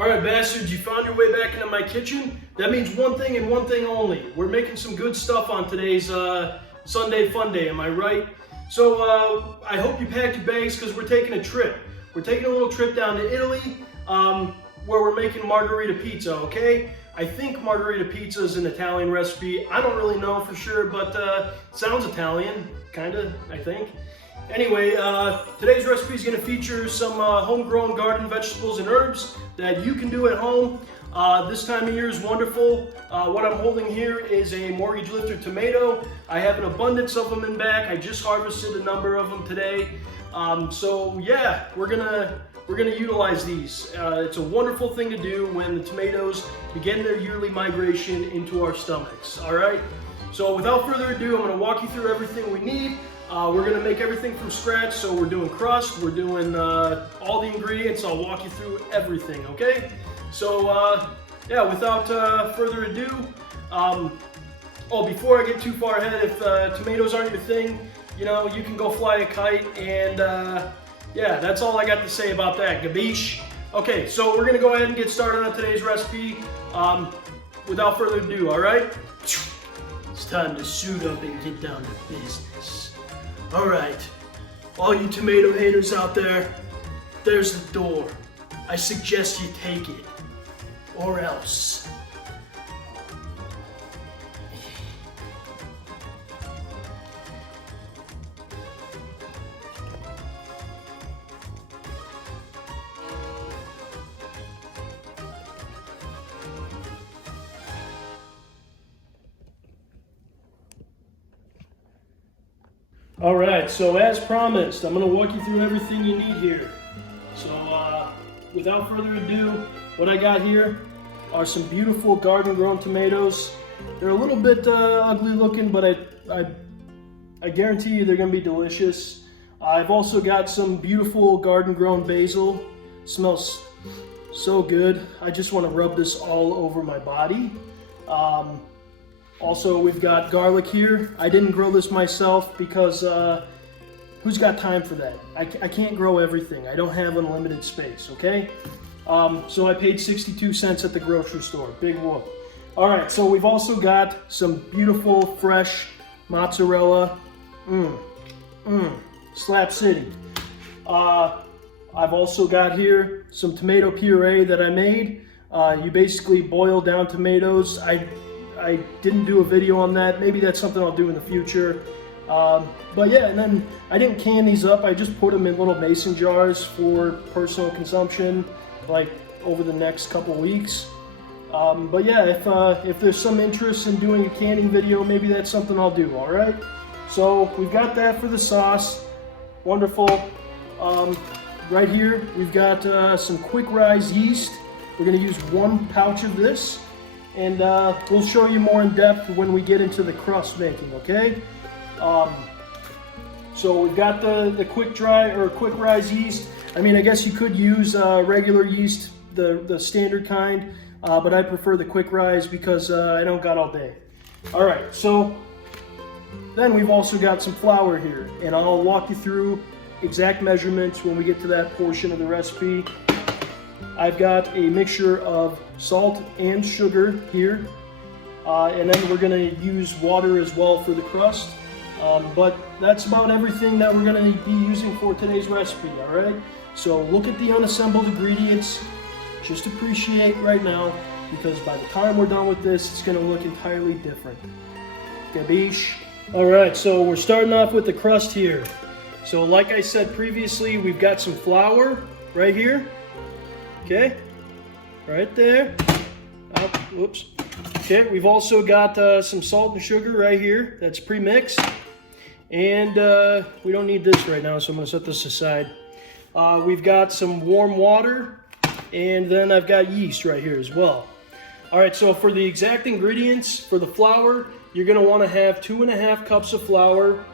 All right, bastards, you found your way back into my kitchen. That means one thing and one thing only. We're making some good stuff on today's Sunday fun day, am I right? So I hope you packed your bags because we're taking a trip. We're taking a little trip down to Italy where we're making Margherita pizza, okay? I think Margherita pizza is an Italian recipe. I don't really know for sure, but sounds Italian, kinda, I think. Anyway, today's recipe is going to feature some homegrown garden vegetables and herbs that you can do at home. This time of year is wonderful. What I'm holding here is a mortgage lifter tomato. I have an abundance of them in back. I just harvested a number of them today. So yeah, we're gonna utilize these. It's a wonderful thing to do when the tomatoes begin their yearly migration into our stomachs. All right. So without further ado, I'm going to walk you through everything we need. We're going to make everything from scratch, so we're doing crust, we're doing all the ingredients. I'll walk you through everything, okay? So, yeah, without further ado, before I get too far ahead, if tomatoes aren't your thing, you know, you can go fly a kite, and yeah, that's all I got to say about that, gabish. Okay, so we're going to go ahead and get started on today's recipe without further ado, all right? It's time to suit up and get down to business. All right, all you tomato haters out there, there's the door. I suggest you take it, or else. All right, so as promised, I'm going to walk you through everything you need here. So without further ado, what I got here are some beautiful garden-grown tomatoes. They're a little bit ugly looking, but I guarantee you they're going to be delicious. I've also got some beautiful garden-grown basil. Smells so good. I just want to rub this all over my body. Also, we've got garlic here. I didn't grow this myself because who's got time for that? I can't grow everything. I don't have unlimited space, okay? So I paid 62 cents at the grocery store. Big whoop. All right, so we've also got some beautiful, fresh mozzarella. Slap City. I've also got here some tomato puree that I made. You basically boil down tomatoes. I didn't do a video on that. Maybe that's something I'll do in the future. But yeah, and then I didn't can these up. I just put them in little mason jars for personal consumption, like over the next couple weeks. But yeah, if there's some interest in doing a canning video, maybe that's something I'll do, all right? So we've got that for the sauce. Wonderful. Right here, we've got some quick rise yeast. We're gonna use 1 pouch of this. And we'll show you more in depth when we get into the crust making, okay? So we've got the quick dry or quick rise yeast. I mean, I guess you could use regular yeast, the standard kind, but I prefer the quick rise because I don't got all day. All right, so then we've also got some flour here, and I'll walk you through exact measurements when we get to that portion of the recipe. I've got a mixture of salt and sugar here, and then we're going to use water as well for the crust. But that's about everything that we're going to be using for today's recipe, all right? So look at the unassembled ingredients. Just appreciate right now, because by the time we're done with this, it's going to look entirely different. Gabish? All right, so we're starting off with the crust here. So like I said previously, we've got some flour right here. Okay, right there. Oh, whoops. Okay, we've also got some salt and sugar right here. That's pre-mixed. And we don't need this right now, so I'm going to set this aside. We've got some warm water, and then I've got yeast right here as well. All right, so for the exact ingredients, for the flour, you're going to want to have 2.5 cups of flour,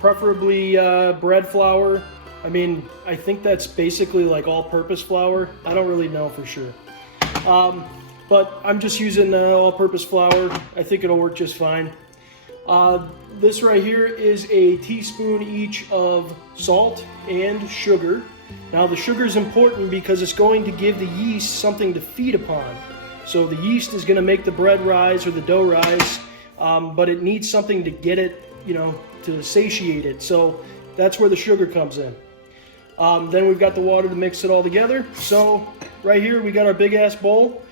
preferably bread flour. I mean, I think that's basically like all-purpose flour. I don't really know for sure. But I'm just using all-purpose flour. I think it'll work just fine. This right here is a teaspoon each of salt and sugar. Now the sugar is important because it's going to give the yeast something to feed upon. So the yeast is going to make the bread rise or the dough rise, but it needs something to get it, you know, to satiate it. So that's where the sugar comes in. Then we've got the water to mix it all together. So right here we got our big ass bowl.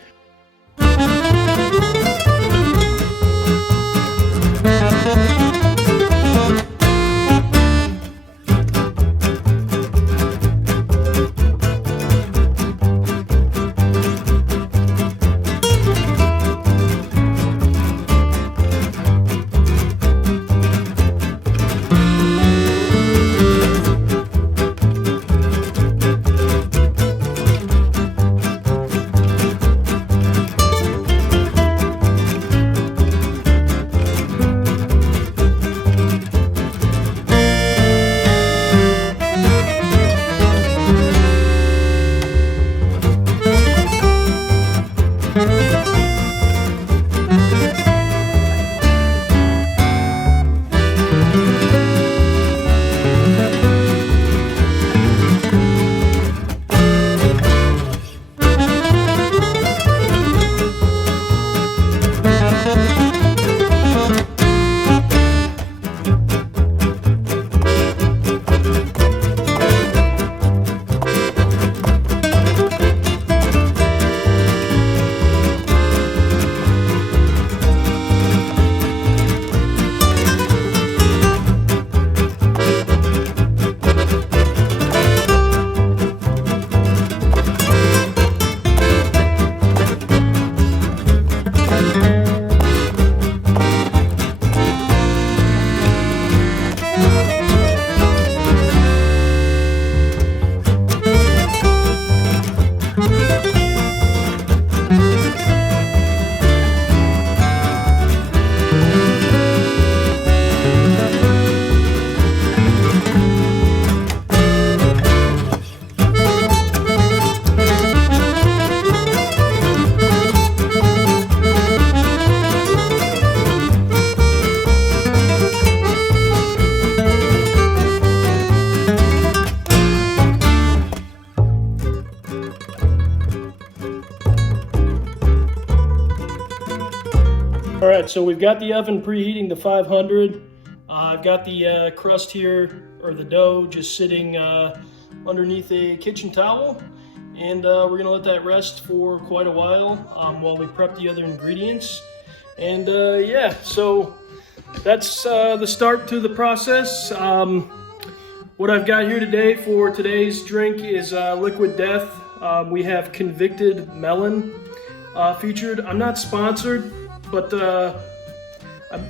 All right, so we've got the oven preheating to 500. I've got the crust here, or the dough, just sitting underneath a kitchen towel. And we're gonna let that rest for quite a while while we prep the other ingredients. And yeah, so that's the start to the process. What I've got here today for today's drink is Liquid Death. We have Convicted Melon featured. I'm not sponsored, but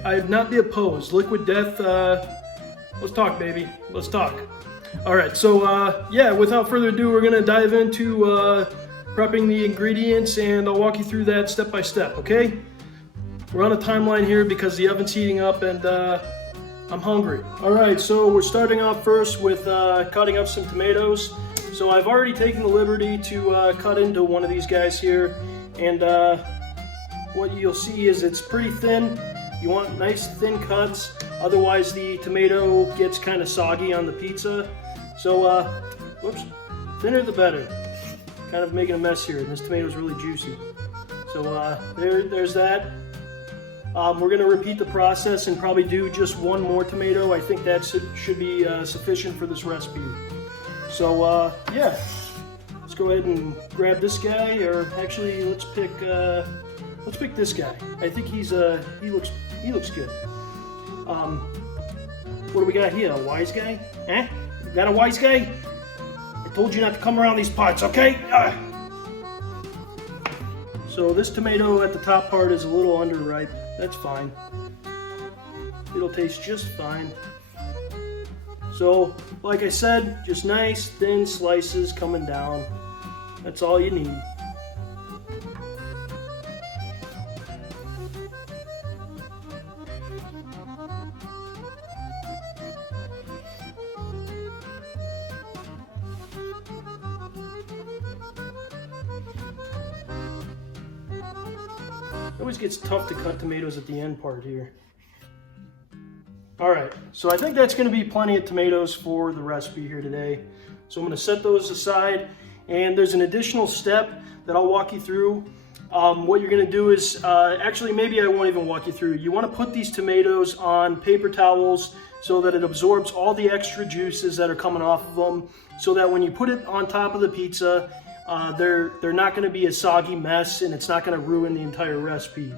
I'd not be opposed. Liquid Death, let's talk, baby. Let's talk. All right, so yeah, without further ado, we're gonna dive into prepping the ingredients, and I'll walk you through that step by step, okay? We're on a timeline here because the oven's heating up and I'm hungry. All right, so we're starting off first with cutting up some tomatoes. So I've already taken the liberty to cut into one of these guys here, and what you'll see is it's pretty thin. You want nice thin cuts, otherwise the tomato gets kind of soggy on the pizza. So, whoops, thinner the better. Kind of making a mess here, and this tomato is really juicy. So there's that. We're gonna repeat the process and probably do just one more tomato. I think that should be sufficient for this recipe. So yeah, let's go ahead and grab this guy, or actually let's pick this guy. I think he looks good. What do we got here? A wise guy? Eh? Got a wise guy? I told you not to come around these parts, okay? So this tomato at the top part is a little underripe. That's fine. It'll taste just fine. So, like I said, just nice thin slices coming down. That's all you need. It always gets tough to cut tomatoes at the end part here. All right, so I think that's going to be plenty of tomatoes for the recipe here today. So I'm going to set those aside, and there's an additional step that I'll walk you through. What you're going to do is, actually maybe I won't even walk you through. You want to put these tomatoes on paper towels so that it absorbs all the extra juices that are coming off of them, so that when you put it on top of the pizza, they're not going to be a soggy mess, and it's not going to ruin the entire recipe.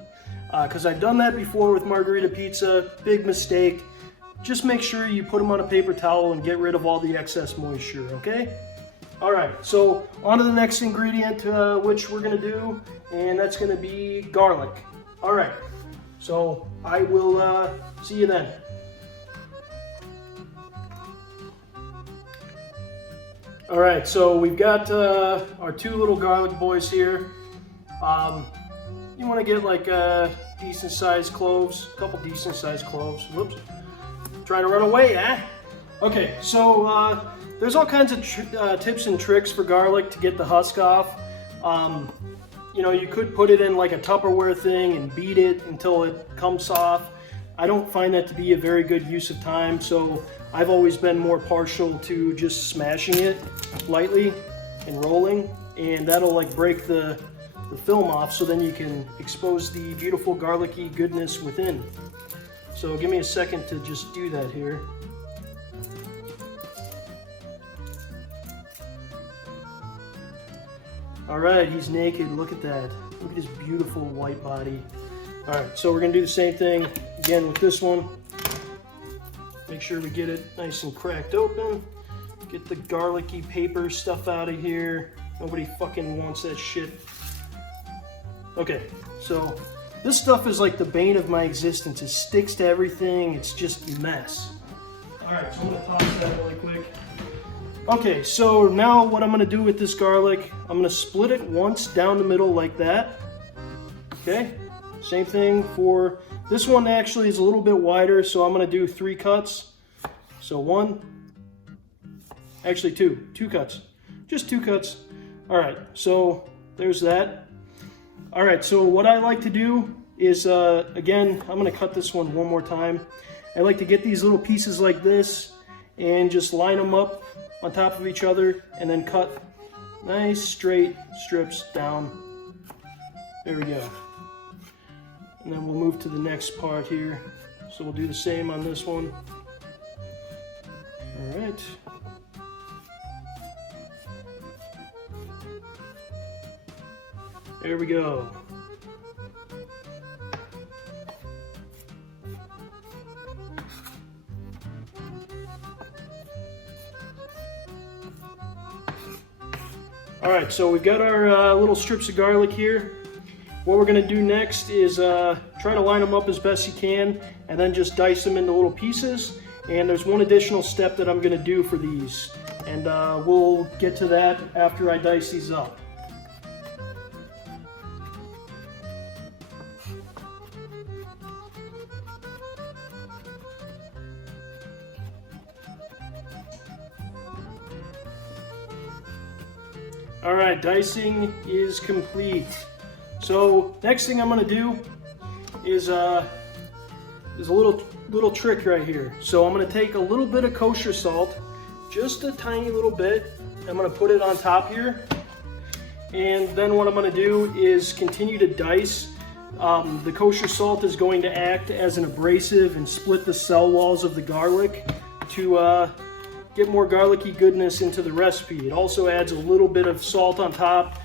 Because I've done that before with Margherita pizza, big mistake. Just make sure you put them on a paper towel and get rid of all the excess moisture, okay? All right, so on to the next ingredient, which we're gonna do, and that's gonna be garlic. All right, so I will see you then. All right, so we've got our 2 little garlic boys here. You want to get like decent sized cloves, a couple decent sized cloves. Whoops, trying to run away, eh? Okay, so there's all kinds of tips and tricks for garlic to get the husk off. You know, you could put it in like a Tupperware thing and beat it until it comes soft. I don't find that to be a very good use of time, so I've always been more partial to just smashing it lightly and rolling, and that'll like break the film off, so then you can expose the beautiful garlicky goodness within. So give me a second to just do that here. All right, he's naked. Look at that. Look at his beautiful white body. All right, so we're gonna do the same thing again with this one. Make sure we get it nice and cracked open. Get the garlicky paper stuff out of here. Nobody fucking wants that shit. Okay, so this stuff is like the bane of my existence. It sticks to everything. It's just a mess. All right, so I'm gonna toss that really quick. Okay, so now what I'm gonna do with this garlic, I'm gonna split it once down the middle like that. Okay, same thing for this one. Actually is a little bit wider, so I'm gonna do 3 cuts. So 1, actually 2 cuts, just 2 cuts. All right, so there's that. All right, so what I like to do is, again, I'm gonna cut this one more time. I like to get these little pieces like this and just line them up on top of each other and then cut nice straight strips down. There we go. And then we'll move to the next part here. So we'll do the same on this one. All right. There we go. All right, so we've got our little strips of garlic here. What we're gonna do next is try to line them up as best you can and then just dice them into little pieces. And there's one additional step that I'm gonna do for these. And we'll get to that after I dice these up. All right, dicing is complete. So next thing I'm gonna do is a little trick right here. So I'm gonna take a little bit of kosher salt, just a tiny little bit. I'm gonna put it on top here. And then what I'm gonna do is continue to dice. The kosher salt is going to act as an abrasive and split the cell walls of the garlic to get more garlicky goodness into the recipe. It also adds a little bit of salt on top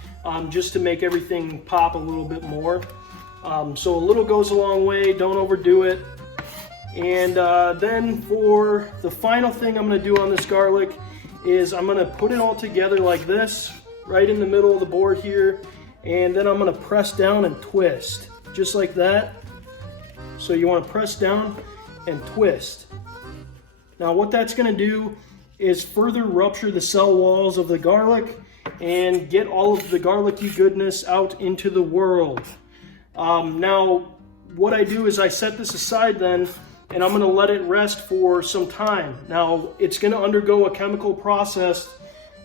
just to make everything pop a little bit more. So a little goes a long way, don't overdo it. And then for the final thing I'm gonna do on this garlic is I'm gonna put it all together like this, right in the middle of the board here, and then I'm gonna press down and twist, just like that. So you wanna press down and twist. Now what that's gonna do is further rupture the cell walls of the garlic and get all of the garlicky goodness out into the world. Now, what I do is I set this aside then, and I'm gonna let it rest for some time. Now, it's gonna undergo a chemical process.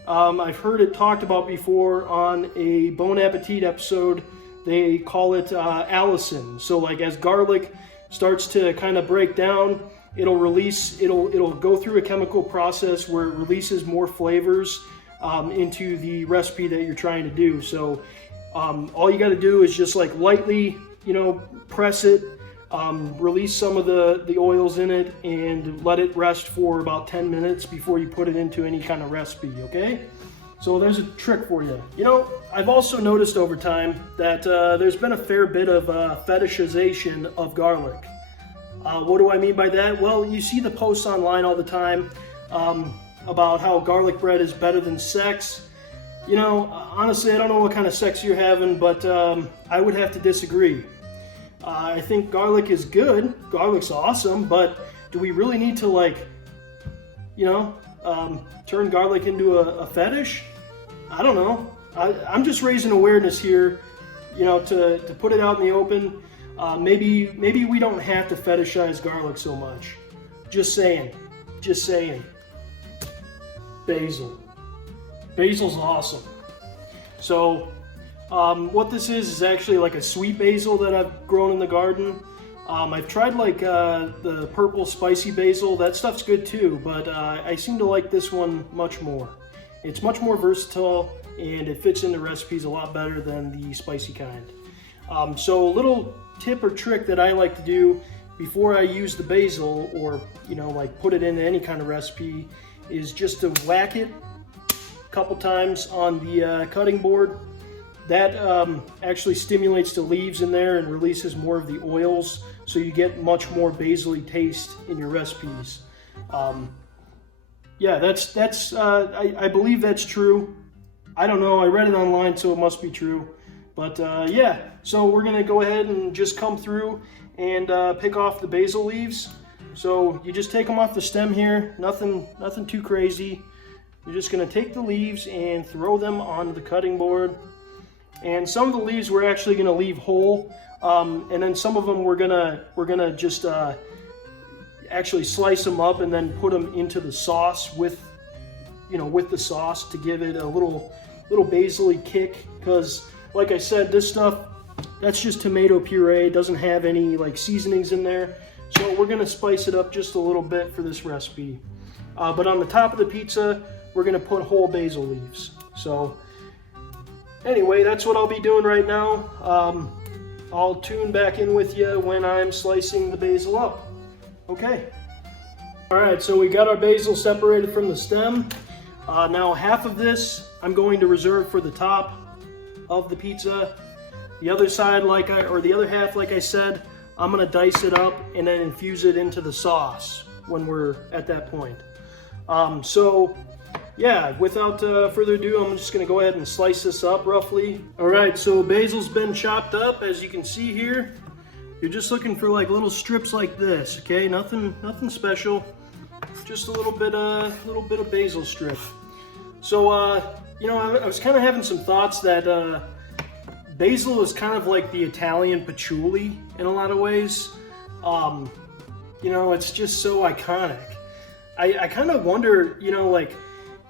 I've heard it talked about before on a Bon Appetit episode. They call it allicin. So like as garlic starts to kind of break down it'll go through a chemical process where it releases more flavors into the recipe that you're trying to do. So all you got to do is just like lightly, press it, release some of the oils in it, and let it rest for about 10 minutes before you put it into any kind of recipe, okay? So there's a trick for you. I've also noticed over time that there's been a fair bit of fetishization of garlic. What do I mean by that? Well, you see the posts online all the time about how garlic bread is better than sex. Honestly, I don't know what kind of sex you're having, but I would have to disagree. I think garlic is good. Garlic's awesome, but do we really need to turn garlic into a fetish? I don't know. I'm just raising awareness here, to put it out in the open. Maybe we don't have to fetishize garlic so much. Just saying. Basil. Basil's awesome. So what this is actually like a sweet basil that I've grown in the garden. I've tried the purple spicy basil. That stuff's good too, but I seem to like this one much more. It's much more versatile and it fits into recipes a lot better than the spicy kind. So a little tip or trick that I like to do before I use the basil or put it into any kind of recipe is just to whack it a couple times on the cutting board. That actually stimulates the leaves in there and releases more of the oils, so you get much more basil-y taste in your recipes. Yeah, that's I believe that's true. I don't know, I read it online, so it must be true. But yeah, so we're gonna go ahead and just come through and pick off the basil leaves. So you just take them off the stem here, nothing too crazy. You're just gonna take the leaves and throw them onto the cutting board. And some of the leaves we're actually gonna leave whole, and then some of them we're gonna just actually slice them up and then put them into the sauce with the sauce to give it a little basil-y kick. Because like I said, this stuff, that's just tomato puree. It doesn't have any seasonings in there. So we're gonna spice it up just a little bit for this recipe. But on the top of the pizza, we're gonna put whole basil leaves. So anyway, that's what I'll be doing right now. I'll tune back in with you when I'm slicing the basil up. Okay. All right, so we got our basil separated from the stem. Now half of this I'm going to reserve for the top of the pizza. The other side, the other half, like I said, I'm gonna dice it up and then infuse it into the sauce when we're at that point. So yeah, without further ado, I'm just gonna go ahead and slice this up roughly. All right, so basil's been chopped up, as you can see here. You're just looking for little strips like this, okay? Nothing special, just a little bit of basil strip. So I was kind of having some thoughts that basil is kind of like the Italian patchouli in a lot of ways. It's just so iconic. I kind of wonder,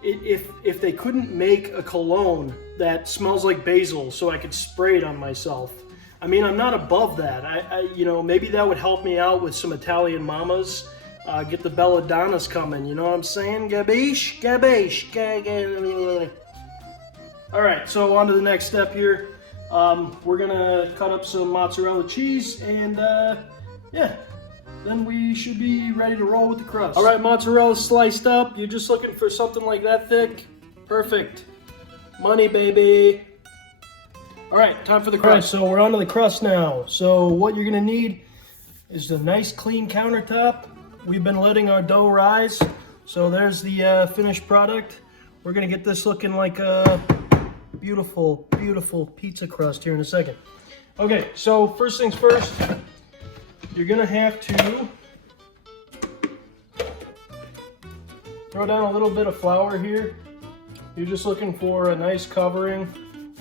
if they couldn't make a cologne that smells like basil so I could spray it on myself. I mean, I'm not above that. Maybe that would help me out with some Italian mamas. Get the belladonnas coming, you know what I'm saying? Gabish. All right, so on to the next step here. We're gonna cut up some mozzarella cheese and yeah, then we should be ready to roll with the crust. All right, mozzarella sliced up. You're just looking for something like that thick. Perfect. Money, baby. All right, time for the crust. All right, so we're on to the crust now. So what you're gonna need is a nice clean countertop. We've been letting our dough rise. So there's the finished product. We're gonna get this looking like a beautiful, beautiful pizza crust here in a second. Okay, so first things first, you're gonna have to throw down a little bit of flour here. You're just looking for a nice covering.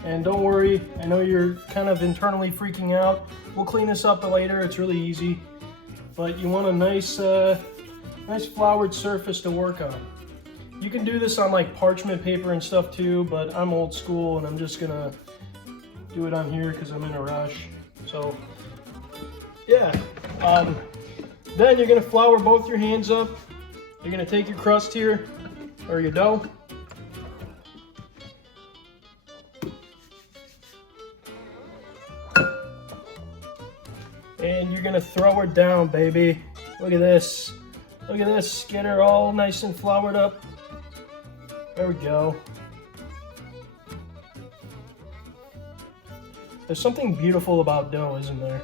And don't worry, I know you're kind of internally freaking out. We'll clean this up later, it's really easy. But you want a nice floured surface to work on. You can do this on parchment paper and stuff too, but I'm old school and I'm just gonna do it on here because I'm in a rush. So yeah, Then you're gonna flour both your hands up. You're gonna take your crust here, or your dough. And you're gonna throw her down, baby. Look at this. Look at this. Get her all nice and floured up. There we go. There's something beautiful about dough, isn't there?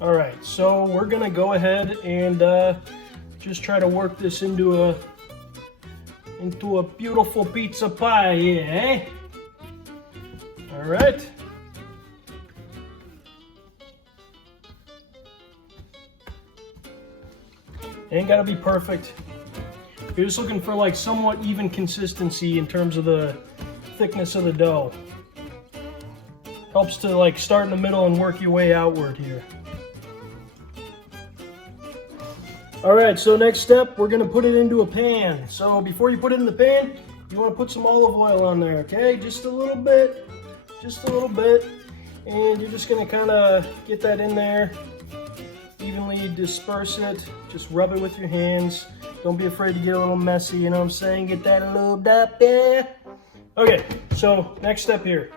All right, so we're gonna go ahead and just try to work this into a beautiful pizza pie, eh? All right. Ain't gotta be perfect. You're just looking for like somewhat even consistency in terms of the thickness of the dough. Helps to like start in the middle and work your way outward here. All right, so next step, we're gonna put it into a pan. So before you put it in the pan, you wanna put some olive oil on there, okay? Just a little bit. Just a little bit, and you're just gonna kind of get that in there, evenly disperse it, just rub it with your hands. Don't be afraid to get a little messy, you know what I'm saying? Get that lubed up there. Okay, so next step here.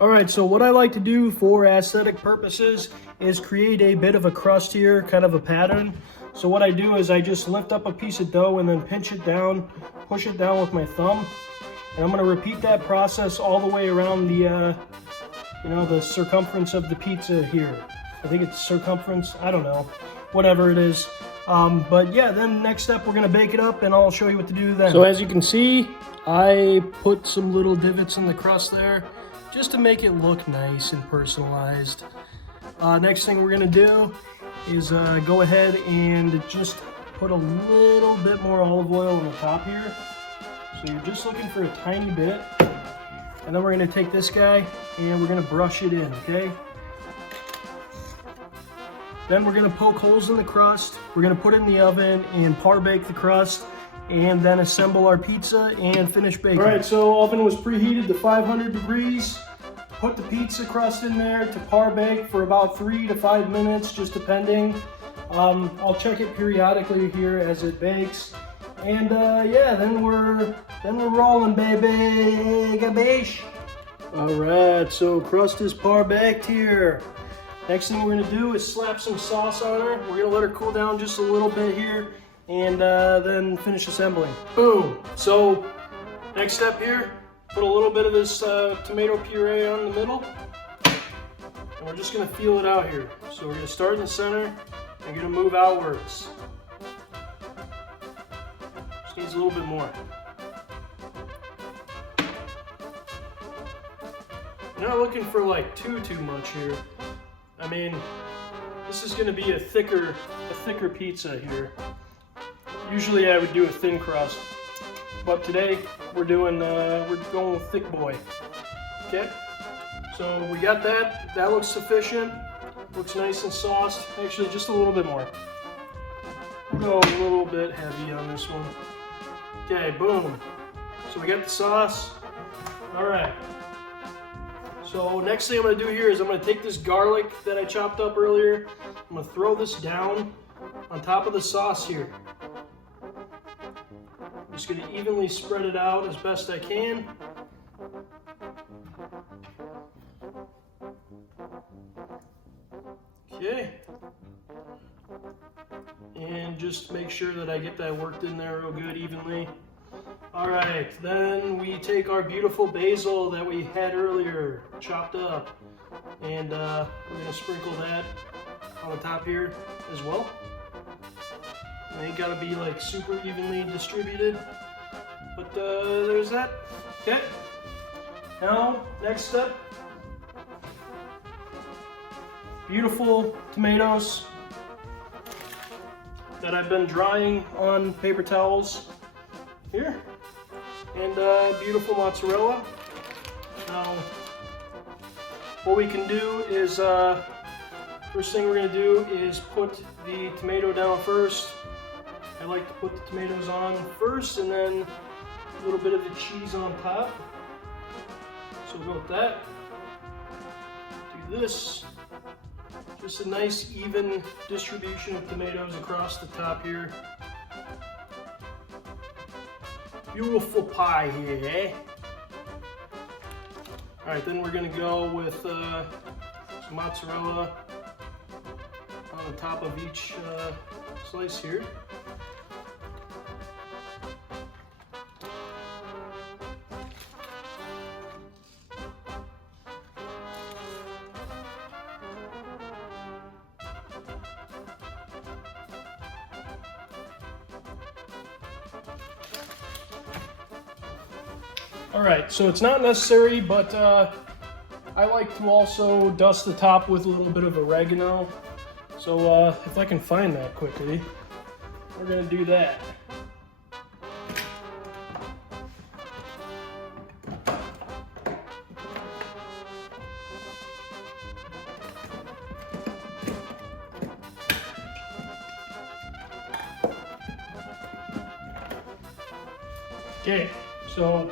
All right, so what I like to do for aesthetic purposes is create a bit of a crust here, kind of a pattern. So what I do is I just lift up a piece of dough and then pinch it down, push it down with my thumb. And I'm going to repeat that process all the way around the, the circumference of the pizza here. I think it's circumference. I don't know. Whatever it is. But yeah, then next step, we're going to bake it up and I'll show you what to do then. So as you can see, I put some little divots in the crust there just to make it look nice and personalized. Next thing we're going to do is go ahead and just put a little bit more olive oil on the top here. So you're just looking for a tiny bit. And then we're gonna take this guy and we're gonna brush it in, okay? Then we're gonna poke holes in the crust. We're gonna put it in the oven and par bake the crust and then assemble our pizza and finish baking. All right, so oven was preheated to 500 degrees. Put the pizza crust in there to par bake for about 3 to 5 minutes, just depending. I'll check it periodically here as it bakes. And yeah, then we're rolling, baby. Gabish. All right, so crust is par baked here. Next thing we're gonna do is slap some sauce on her. We're gonna let her cool down just a little bit here, and then finish assembling. Boom. So next step here, put a little bit of this tomato puree on the middle, and we're just gonna feel it out here. So we're gonna start in the center and gonna move outwards. Needs a little bit more. You're not looking for like too much here. I mean, this is going to be a thicker pizza here. Usually I would do a thin crust, but today we're going with thick boy. Okay. So we got that. That looks sufficient. Looks nice and sauced. Actually, just a little bit more. We'll go a little bit heavy on this one. Okay, boom. So we got the sauce. All right. So next thing I'm gonna do here is I'm gonna take this garlic that I chopped up earlier. I'm gonna throw this down on top of the sauce here. I'm just gonna evenly spread it out as best I can. Okay. And just make sure that I get that worked in there real good evenly. All right, then we take our beautiful basil that we had earlier, chopped up, and we're gonna sprinkle that on the top here as well. It ain't gotta be like super evenly distributed, but there's that. Okay, now next step, beautiful tomatoes that I've been drying on paper towels here, and beautiful mozzarella. Now, what we can do is, first thing we're gonna do is put the tomato down first. I like to put the tomatoes on first and then a little bit of the cheese on top. So we'll go with that. Do this. Just a nice even distribution of tomatoes across the top here. Beautiful pie here, eh? All right, then we're gonna go with some mozzarella on the top of each slice here. All right, so it's not necessary, but I like to also dust the top with a little bit of oregano. So if I can find that quickly, we're gonna do that. Okay, so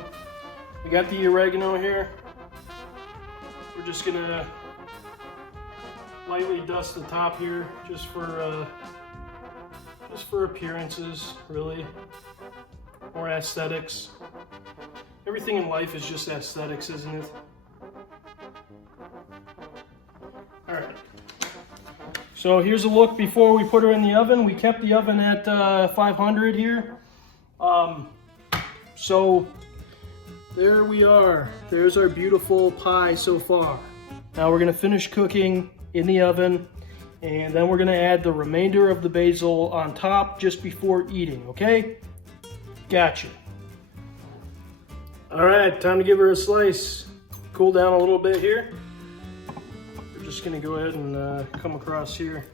we got the oregano here. We're just gonna lightly dust the top here, just for appearances, really, or aesthetics. Everything in life is just aesthetics, isn't it? All right. So here's a look before we put her in the oven. We kept the oven at 500 here. So there we are. There's our beautiful pie so far. Now we're gonna finish cooking in the oven, and then we're gonna add the remainder of the basil on top just before eating, okay? Gotcha. All right, time to give her a slice. Cool down a little bit here. We're just gonna go ahead and come across here.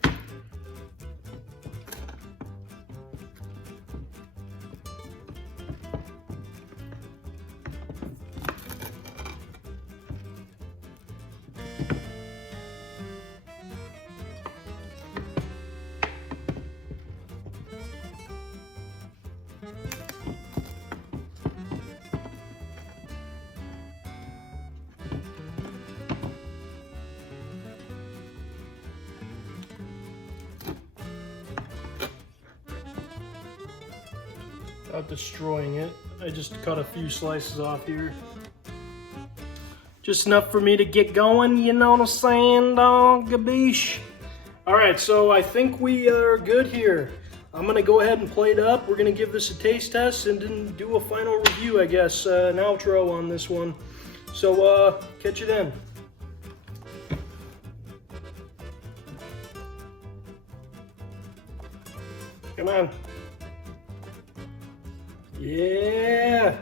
Without destroying it, I just cut a few slices off here. Just enough for me to get going, you know what I'm saying, dog, gabish. All right, so I think we are good here. I'm gonna go ahead and plate up. We're gonna give this a taste test and then do a final review, I guess, an outro on this one. So catch you then. Come on. Yeah.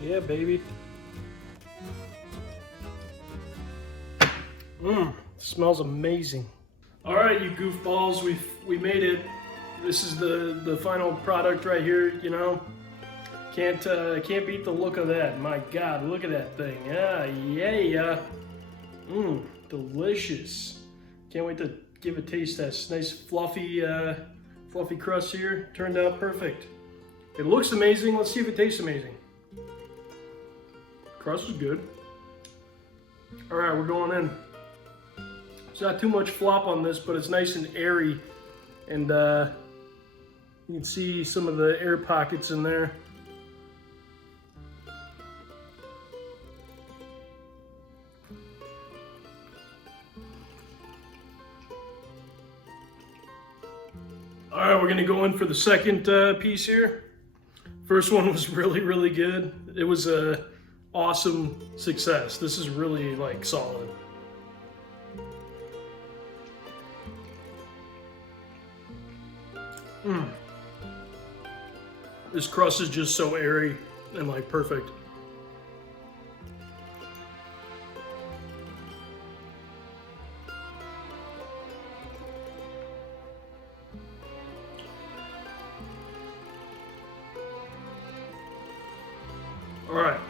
Yeah, baby. Smells amazing. All right, you goofballs, we made it. This is the final product right here, you know. Can't beat the look of that. My God, look at that thing. Yeah. Delicious. Can't wait to give a taste test. Nice fluffy crust here. Turned out perfect. It looks amazing. Let's see if it tastes amazing. Crust is good. All right, we're going in. It's not too much flop on this, but it's nice and airy, and you can see some of the air pockets in there. All right, we're gonna go in for the second piece here. First one was really, really good. It was a awesome success. This is really like solid. This crust is just so airy and like perfect. All right.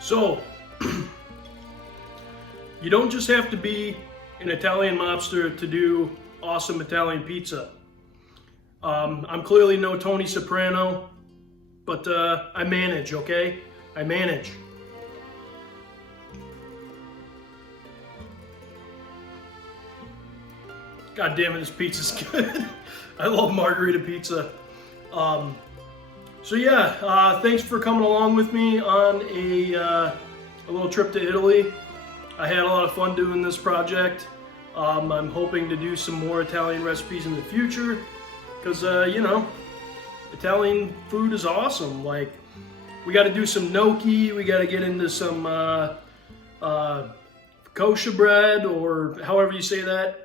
So, you don't just have to be an Italian mobster to do awesome Italian pizza. I'm clearly no Tony Soprano, but I manage, okay? I manage. God damn it, this pizza's good. I love Margherita pizza. So yeah, thanks for coming along with me on a little trip to Italy. I had a lot of fun doing this project. I'm hoping to do some more Italian recipes in the future because, you know, Italian food is awesome. Like, we got to do some gnocchi, we got to get into some kosher bread, or however you say that.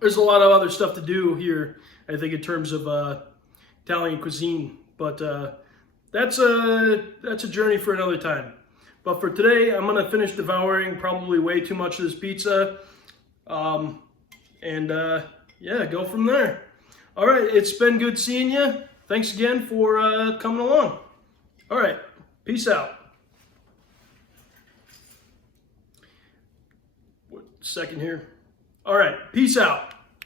There's a lot of other stuff to do here, I think, in terms of Italian cuisine. But that's a journey for another time. But for today, I'm gonna finish devouring probably way too much of this pizza, yeah, go from there. All right, it's been good seeing you. Thanks again for coming along. All right, peace out. Second here. All right, peace out.